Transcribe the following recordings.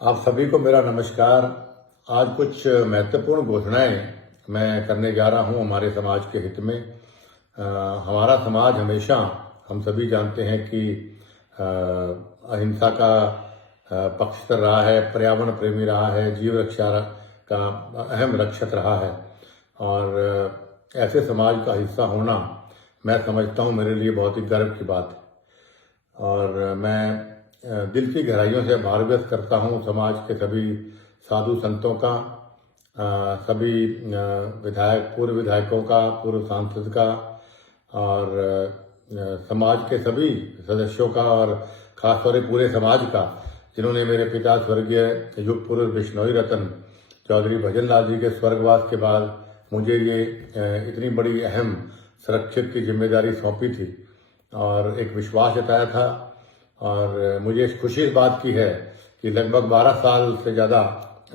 आप सभी को मेरा नमस्कार। आज कुछ महत्वपूर्ण घोषणाएं मैं करने जा रहा हूं हमारे समाज के हित में। हमारा समाज हमेशा, हम सभी जानते हैं कि अहिंसा का पक्षधर रहा है, पर्यावरण प्रेमी रहा है, जीव रक्षा का अहम रक्षक रहा है। और ऐसे समाज का हिस्सा होना मैं समझता हूं मेरे लिए बहुत ही गर्व की बात है। और मैं दिल की गहराइयों से आभार व्यक्त करता हूँ समाज के सभी साधु संतों का, सभी विधायक, पूर्व विधायकों का, पूर्व सांसद का, और समाज के सभी सदस्यों का, और खासतौर से पूरे समाज का, जिन्होंने मेरे पिता स्वर्गीय युग पुरुष बिश्नोई रतन चौधरी भजन लाल जी के स्वर्गवास के बाद मुझे ये इतनी बड़ी अहम सुरक्षित की जिम्मेदारी सौंपी थी और एक विश्वास जताया था। और मुझे खुशी इस बात की है कि लगभग 12 साल से ज़्यादा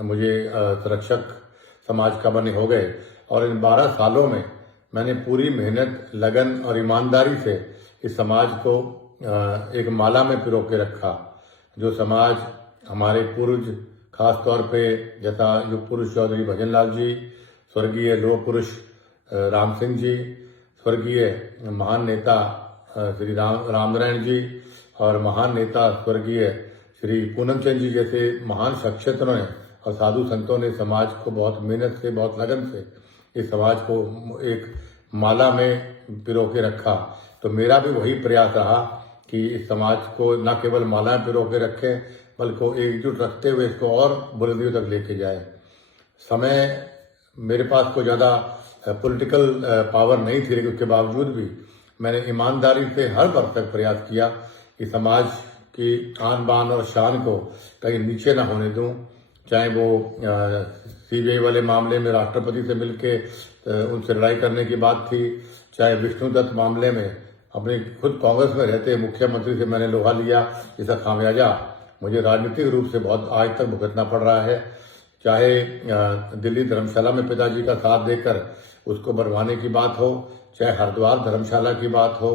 मुझे संरक्षक समाज का बने हो गए, और इन 12 सालों में मैंने पूरी मेहनत, लगन और ईमानदारी से इस समाज को एक माला में पिरो के रखा। जो समाज हमारे पूर्वज, खास तौर पे जैसा युग पुरुष चौधरी भजन लाल जी, स्वर्गीय लोह पुरुष राम सिंह जी, स्वर्गीय महान नेता श्री रामनारायण जी, और महान नेता स्वर्गीय श्री पूनम चंद जी जैसे महान शख्सियतों ने और साधु संतों ने समाज को बहुत मेहनत से, बहुत लगन से इस समाज को एक माला में पिरो के रखा। तो मेरा भी वही प्रयास रहा कि इस समाज को न केवल माला में पिरो के रखें, बल्कि एकजुट रखते हुए इसको और बुलंदियों तक लेके जाए। समय मेरे पास कोई ज़्यादा पॉलिटिकल पावर नहीं थी, लेकिन उसके बावजूद भी मैंने ईमानदारी से हर वर्ष तक प्रयास किया कि समाज की आन बान और शान को कहीं नीचे ना होने दूं। चाहे वो सीबीआई वाले मामले में राष्ट्रपति से मिलके उनसे लड़ाई करने की बात थी, चाहे विष्णु दत्त मामले में अपने खुद कांग्रेस में रहते मुख्यमंत्री से मैंने लोहा लिया, जिसका खामियाजा मुझे राजनीतिक रूप से बहुत आज तक भुगतना पड़ रहा है। चाहे दिल्ली धर्मशाला में पिताजी का साथ देकर उसको बनवाने की बात हो, चाहे हरिद्वार धर्मशाला की बात हो,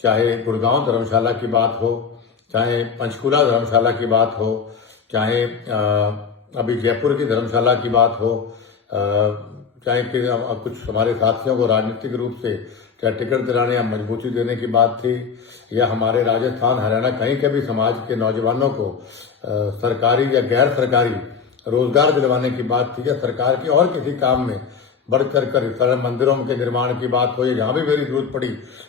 चाहे गुड़गांव धर्मशाला की बात हो, चाहे पंचकुला धर्मशाला की बात हो, चाहे अभी जयपुर की धर्मशाला की बात हो, चाहे फिर कुछ हमारे साथियों को राजनीतिक रूप से चाहे टिकट दिलाने या मजबूती देने की बात थी, या हमारे राजस्थान, हरियाणा कहीं के भी समाज के नौजवानों को सरकारी या गैर सरकारी रोजगार दिलवाने की बात थी, या सरकार के और किसी काम में बढ़ चढ़ कर मंदिरों के निर्माण की बात हो, या जहाँ भी मेरी जरूरत पड़ी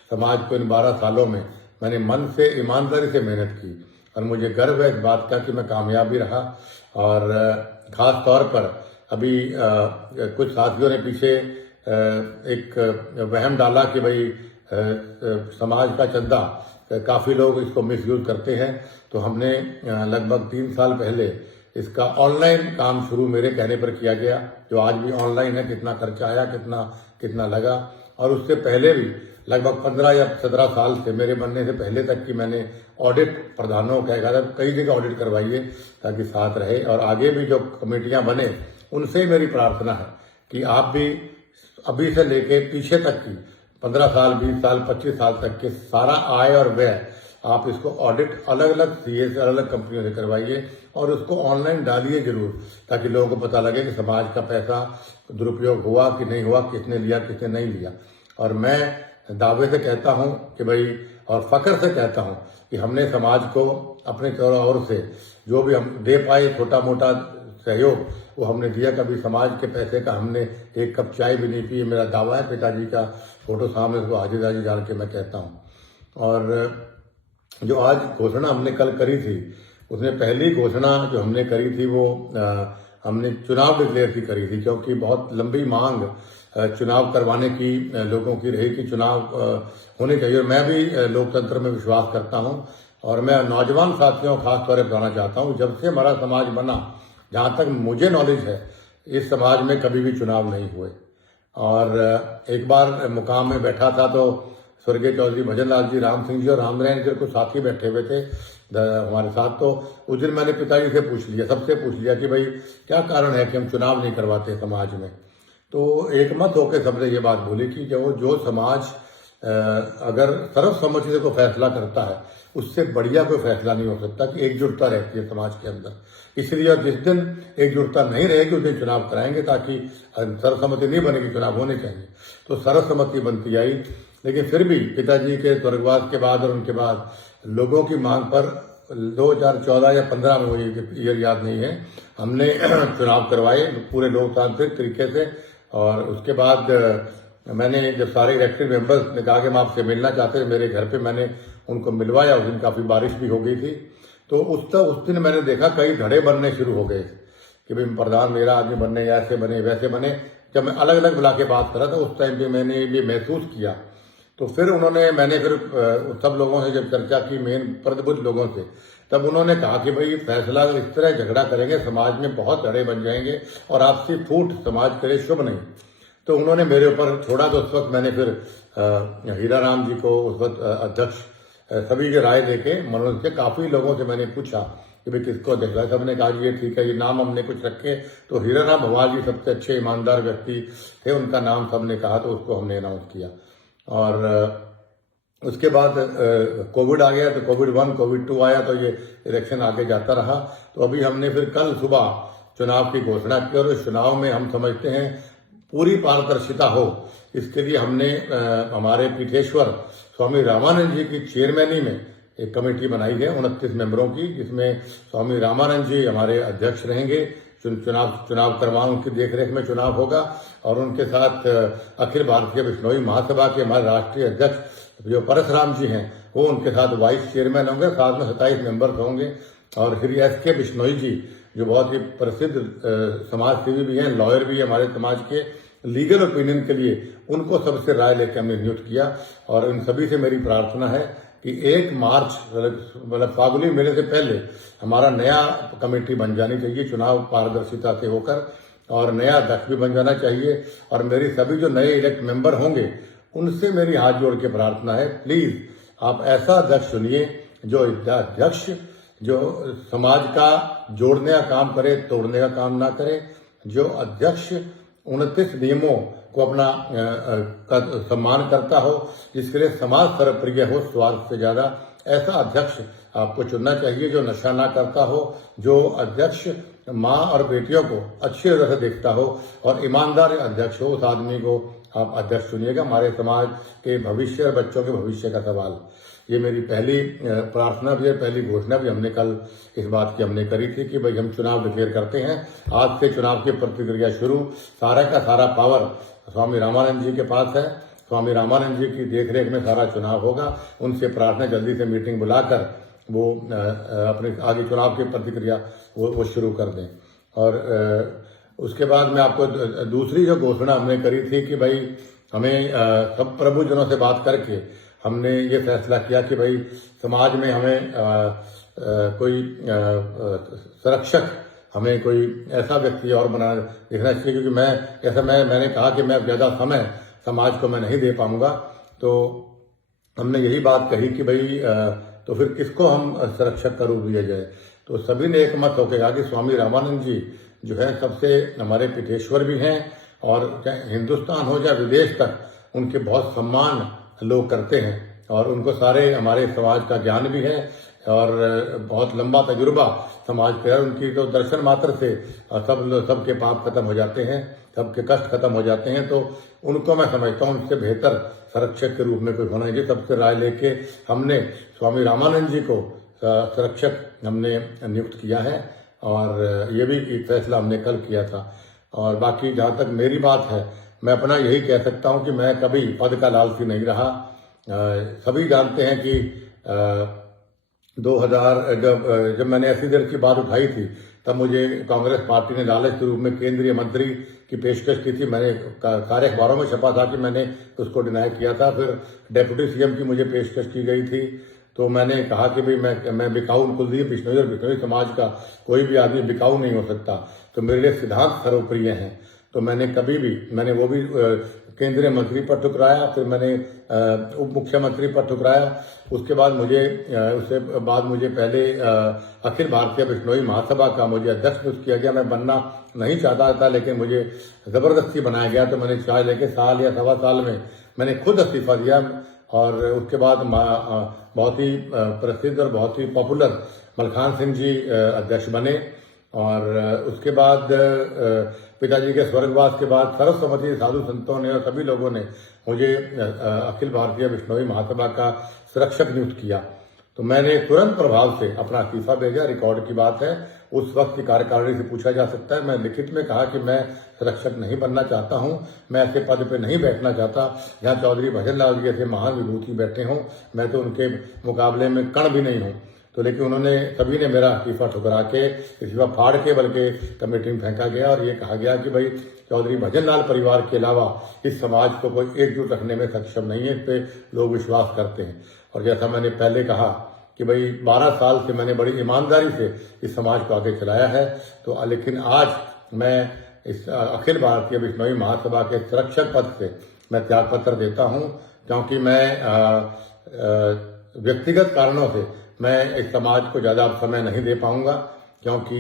समाज को इन 12 सालों में मैंने मन से, ईमानदारी से मेहनत की। और मुझे गर्व है इस बात का कि मैं कामयाब भी रहा। और खास तौर पर अभी कुछ साथियों ने पीछे एक वहम डाला कि भाई समाज का चंदा काफ़ी लोग इसको मिसयूज करते हैं। तो हमने लगभग 3 साल पहले इसका ऑनलाइन काम शुरू मेरे कहने पर किया गया, जो आज भी ऑनलाइन है। कितना खर्चा आया, कितना लगा, और उससे पहले भी लगभग 15 या 17 साल से, मेरे बनने से पहले तक की मैंने ऑडिट प्रधानों का कहा था कई जगह ऑडिट करवाइए ताकि साथ रहे। और आगे भी जो कमेटियां बने उनसे मेरी प्रार्थना है कि आप भी अभी से लेके पीछे तक की 15 साल, 20 साल, 25 साल तक के सारा आय और व्यय आप इसको ऑडिट अलग अलग सीए से, अलग अलग कंपनियों से करवाइए, और उसको ऑनलाइन डालिए जरूर, ताकि लोगों को पता लगे कि समाज का पैसा दुरुपयोग हुआ कि नहीं हुआ, किसने लिया, किसने नहीं लिया। और मैं दावे से कहता हूं कि भाई, और फख्र से कहता हूं कि हमने समाज को अपने ओर से जो भी हम दे पाए, छोटा मोटा सहयोग, वो हमने दिया। कभी समाज के पैसे का हमने एक कप चाय भी नहीं पी। मेरा दावा है, पिताजी का फोटो सामने उसको हाजिर हाजिर डाल के मैं कहता हूँ। और जो आज घोषणा हमने कल करी थी, उसमें पहली घोषणा जो हमने करी थी वो हमने चुनाव डिक्लेयर की करी थी, क्योंकि बहुत लंबी मांग चुनाव करवाने की लोगों की रही कि चुनाव होने चाहिए। मैं भी लोकतंत्र में विश्वास करता हूं, और मैं नौजवान साथियों को खास तौर पर बताना चाहता हूं, जब से हमारा समाज बना, जहां तक मुझे नॉलेज है, इस समाज में कभी भी चुनाव नहीं हुए। और एक बार मुकाम में बैठा था तो स्वर्गीय चौधरी भजन लाल जी, राम सिंह जी और रामनारायण जी कुछ साथी बैठे हुए थे हमारे साथ। तो उस दिन मैंने पिताजी से पूछ लिया, सबसे पूछ लिया कि भाई क्या कारण है कि हम चुनाव नहीं करवाते समाज में। तो एक मत होकर सबने ये बात बोली कि जो समाज अगर सर्वसम्मति से कोई फैसला करता है, उससे बढ़िया कोई फैसला नहीं हो सकता कि एकजुटता रहती है समाज के अंदर। इसलिए जिस दिन एकजुटता नहीं रहेगी उस दिन चुनाव कराएंगे, ताकि सर्वसम्मति नहीं बनेगी, चुनाव होने चाहिए। तो सर्वसम्मति बनती आई, लेकिन फिर भी पिताजी के स्वर्गवास के बाद और उनके बाद लोगों की मांग पर 2014 या 15 में, मुझे ईयर याद नहीं है, हमने चुनाव करवाए पूरे लोकतांत्रिक तरीके से। और उसके बाद मैंने जब सारे इलेक्टेड मेंबर्स ने कहा कि हम आपसे मिलना चाहते थे, मेरे घर पे मैंने उनको मिलवाया। उस दिन काफी बारिश भी हो गई थी, तो उस दिन मैंने देखा कई धड़े बनने शुरू हो गए कि भाई प्रधान मेरा आदमी बनने, ऐसे बने वैसे बने। जब मैं अलग अलग बुला के बात करा था उस टाइम पे मैंने ये महसूस किया। तो फिर मैंने फिर सब लोगों से जब चर्चा की, मेन प्रतिबद्ध लोगों से, तब उन्होंने कहा कि भाई फैसला इस तरह झगड़ा करेंगे समाज में बहुत धड़े बन जाएंगे और आपसी फूट समाज के लिए शुभ नहीं। तो उन्होंने मेरे ऊपर छोड़ा। तो उस वक्त मैंने फिर हीरा राम जी को, उस वक्त अध्यक्ष, सभी की राय लेके मनोज से काफी लोगों से मैंने पूछा कि भाई किसको देखा। सबने कहा ये ठीक है, ये नाम हमने कुछ रखे। तो हीरा राम भवाल जी सबसे अच्छे ईमानदार व्यक्ति थे, उनका नाम सबने कहा, तो उसको हमने अनाउंस किया। और उसके बाद कोविड आ गया, तो कोविड 1, कोविड 2 आया, तो ये इलेक्शन आगे जाता रहा। तो अभी हमने फिर कल सुबह चुनाव की घोषणा की, और इस चुनाव में हम समझते हैं पूरी पारदर्शिता हो, इसके लिए हमने हमारे पीठेश्वर स्वामी रामानंद जी की चेयरमैनी में एक कमेटी बनाई है 29 मेंबरों की, जिसमें स्वामी रामानंद जी हमारे अध्यक्ष रहेंगे। चुनाव करवाएं, उनकी देखरेख में चुनाव होगा। और उनके साथ अखिल भारतीय बिश्नोई महासभा के हमारे राष्ट्रीय अध्यक्ष जो परसराम जी हैं, वो उनके साथ वाइस चेयरमैन होंगे। साथ में 27 मेंबर्स होंगे। और श्री एस.के. बिश्नोई जी जो बहुत ही प्रसिद्ध समाज सेवी भी हैं, लॉयर भी हैं हमारे समाज के, लीगल ओपिनियन के लिए उनको सबसे राय लेकर हमने नियुक्त किया। और इन सभी से मेरी प्रार्थना है कि 1 मार्च मतलब फागुनी मेले से पहले हमारा नया कमेटी बन जानी चाहिए, चुनाव पारदर्शिता से होकर, और नया अध्यक्ष भी बन जाना चाहिए। और मेरी सभी जो नए इलेक्ट मेंबर होंगे उनसे मेरी हाथ जोड़ के प्रार्थना है, प्लीज आप ऐसा अध्यक्ष चुनिए जो अध्यक्ष जो समाज का जोड़ने का काम करे, तोड़ने का काम ना करे। जो अध्यक्ष 29 नियमों को अपना सम्मान करता हो, जिसके लिए समाज सर्वप्रिय हो स्वार्थ से ज्यादा, ऐसा अध्यक्ष आपको चुनना चाहिए। जो नशा ना करता हो, जो अध्यक्ष माँ और बेटियों को अच्छी तरह से देखता हो और ईमानदार अध्यक्ष हो, उस आदमी को आप अध्यक्ष चुनिएगा। हमारे समाज के भविष्य और बच्चों के भविष्य का सवाल, ये मेरी पहली प्रार्थना भी है, पहली घोषणा भी हमने कल इस बात की हमने करी थी कि भाई हम चुनाव डिक्लेयर करते हैं। आज से चुनाव की प्रतिक्रिया शुरू, सारा का सारा पावर स्वामी रामानंद जी के पास है। स्वामी रामानंद जी की देखरेख में सारा चुनाव होगा। उनसे प्रार्थना जल्दी से मीटिंग बुलाकर वो अपने आगे चुनाव की प्रतिक्रिया वो शुरू कर दें। और उसके बाद में आपको दूसरी जो घोषणा हमने करी थी कि भाई हमें सब प्रबुद्धजनों से बात करके हमने ये फैसला किया कि भाई समाज में हमें कोई संरक्षक, हमें कोई ऐसा व्यक्ति और बना देखना चाहिए, क्योंकि मैंने कहा कि मैं ज्यादा समय समाज को मैं नहीं दे पाऊंगा। तो हमने यही बात कही कि भाई तो फिर किसको हम संरक्षक का रूप दिया जाए। तो सभी ने एक मत होकर कहा कि स्वामी रामानंद जी जो है सबसे हमारे पीठेश्वर भी हैं, और चाहे हिंदुस्तान हो चाहे विदेश तक उनके बहुत सम्मान लोग करते हैं, और उनको सारे हमारे समाज का ज्ञान भी है और बहुत लंबा तजुर्बा समाज पे है। उनकी तो दर्शन मात्र से सबके पाप खत्म हो जाते हैं, सबके कष्ट खत्म हो जाते हैं। तो उनको मैं समझता हूँ उनसे बेहतर संरक्षक के रूप में कोई होना चाहिए। सबसे राय लेके हमने स्वामी रामानंद जी को संरक्षक हमने नियुक्त किया है, और ये भी एक फैसला हमने कल किया था। और बाकी जहाँ तक मेरी बात है, मैं अपना यही कह सकता हूँ कि मैं कभी पद का लालची नहीं रहा। सभी जानते हैं कि 2000 जब मैंने ऐसी देर की बात उठाई थी, तब मुझे कांग्रेस पार्टी ने लालच के रूप में केंद्रीय मंत्री की पेशकश की थी। मैंने सारे अखबारों में छपा था कि मैंने उसको डिनाई किया था। फिर डेप्यूटी सीएम की मुझे पेशकश की गई थी। तो मैंने कहा कि भाई मैं बिकाऊ, कुलदीप बिश्नोई और बिश्नोई समाज का कोई भी आदमी बिकाऊ नहीं हो सकता। तो मेरे लिए सिद्धांत सर्वप्रिय हैं। तो मैंने वो भी केंद्रीय मंत्री पर ठुकराया, फिर मैंने उप मुख्यमंत्री पर ठुकराया। उसके बाद मुझे पहले अखिल भारतीय बिश्नोई महासभा का मुझे अध्यक्ष नियुक्त किया गया। मैं बनना नहीं चाहता था, लेकिन मुझे जबरदस्ती बनाया गया। तो मैंने चाय लेके साल या 1.25 साल में मैंने खुद इस्तीफा दिया। और उसके बाद बहुत ही प्रसिद्ध और बहुत ही पॉपुलर मलखान सिंह जी अध्यक्ष बने। और उसके बाद पिताजी के स्वर्गवास के बाद सर्वसम्मति साधु संतों ने और सभी लोगों ने मुझे अखिल भारतीय बिश्नोई महासभा का संरक्षक नियुक्त किया। तो मैंने तुरंत प्रभाव से अपना इस्तीफा भेजा। रिकॉर्ड की बात है, उस वक्त की कार्यकारिणी से पूछा जा सकता है। मैं लिखित में कहा कि मैं संरक्षक नहीं बनना चाहता हूं, मैं ऐसे पद पे नहीं बैठना चाहता जहां चौधरी भजन लाल जी जैसे महान विभूति बैठे हों। मैं तो उनके मुकाबले में कण भी नहीं हूं। तो लेकिन उन्होंने सभी ने मेरा इस्तीफा ठुकरा के, इस्तीफा फाड़ के बल्कि कमेटी में फेंका गया और ये कहा गया कि भाई चौधरी भजन लाल परिवार के अलावा इस समाज को कोई एकजुट रखने में सक्षम नहीं है। इस पे लोग विश्वास करते हैं। और जैसा मैंने पहले कहा कि भाई 12 साल से मैंने बड़ी ईमानदारी से इस समाज को आगे चलाया है। तो लेकिन आज मैं इस अखिल भारतीय बिश्नोई महासभा के संरक्षक पद से मैं त्यागपत्र देता हूं, क्योंकि मैं व्यक्तिगत कारणों से मैं इस समाज को ज्यादा समय नहीं दे पाऊंगा, क्योंकि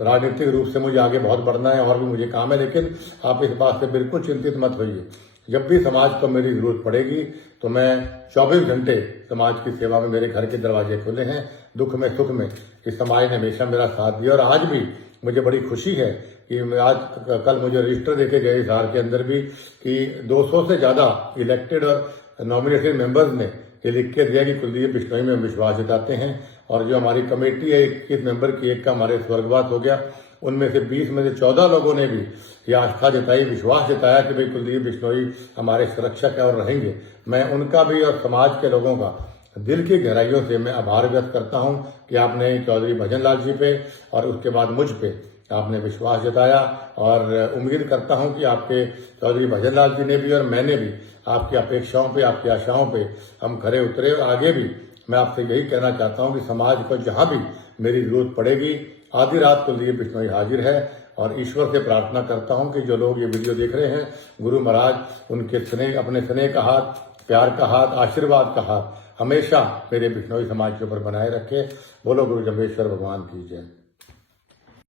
राजनीतिक रूप से मुझे आगे बहुत बढ़ना है और भी मुझे काम है। लेकिन आप इस बात से बिल्कुल चिंतित मत होइए, जब भी समाज को मेरी जरूरत पड़ेगी तो मैं 24 घंटे समाज की सेवा में, मेरे घर के दरवाजे खुले हैं। दुख में सुख में इस समाज ने हमेशा मेरा साथ दिया और आज भी मुझे बड़ी खुशी है कि आज कल मुझे रजिस्टर देके गए इस हार के अंदर भी कि 200 से ज्यादा इलेक्टेड और नॉमिनेटेड मेंबर्स ने ये लिख के दिया कि कुलदीप बिश्नोई में विश्वास जताते हैं। और जो हमारी कमेटी है 21 मेंबर की, एक का हमारे स्वर्गवास हो गया, उनमें से 20 में से 14 लोगों ने भी ये आस्था जताई, विश्वास जताया कि भाई कुलदीप बिश्नोई हमारे संरक्षक है और रहेंगे। मैं उनका भी और समाज के लोगों का दिल की गहराइयों से मैं आभार व्यक्त करता हूं कि आपने चौधरी भजन लाल जी पे और उसके बाद मुझ पे आपने विश्वास जताया। और उम्मीद करता हूं कि आपके चौधरी भजन लाल जी ने भी और मैंने भी आपकी अपेक्षाओं पे, आपकी आशाओं पे हम खरे उतरे। और आगे भी मैं आपसे यही कहना चाहता हूं कि समाज को जहां भी मेरी जरूरत पड़ेगी, आधी रात कुलदीप बिश्नोई हाजिर है। और ईश्वर से प्रार्थना करता हूं कि जो लोग ये वीडियो देख रहे हैं, गुरु महाराज उनके स्नेह, अपने स्नेह का हाथ, प्यार का हाथ, आशीर्वाद का हाथ हमेशा मेरे बिश्नोई समाज के ऊपर बनाए रखे। बोलो गुरु जम्बेश्वर भगवान की जय।